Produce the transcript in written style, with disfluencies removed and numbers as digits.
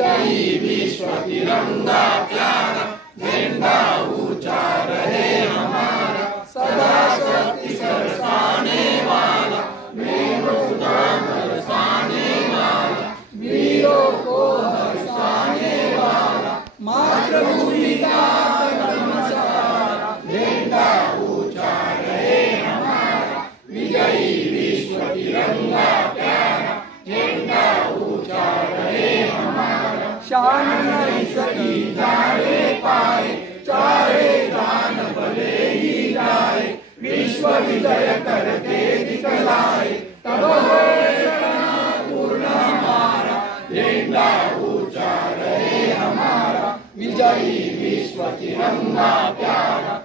विजयी विश्व तिरंगा प्यारा, झंडा ऊंचा रहे हमारा, सदा शक्ति बरसाने वाला, वीरों को बरसाने वाला, वीरों को हर्षाने वाला, मातृभूमि का नमस्कार, झंडा ऊंचा रहे हमारा, विजयी विश्व तिरंगा प्यारा, झंडा ऊंचा रहे हमारा। शान नहीं सकी जाने पाए, चाहे जान भले ही जाए, विश्व विजय करके दिखलाए, तब होएगा पूर्ण हमारा, झंडा ऊंचा रहे हमारा, विजयी विश्व तिरंगा प्यारा,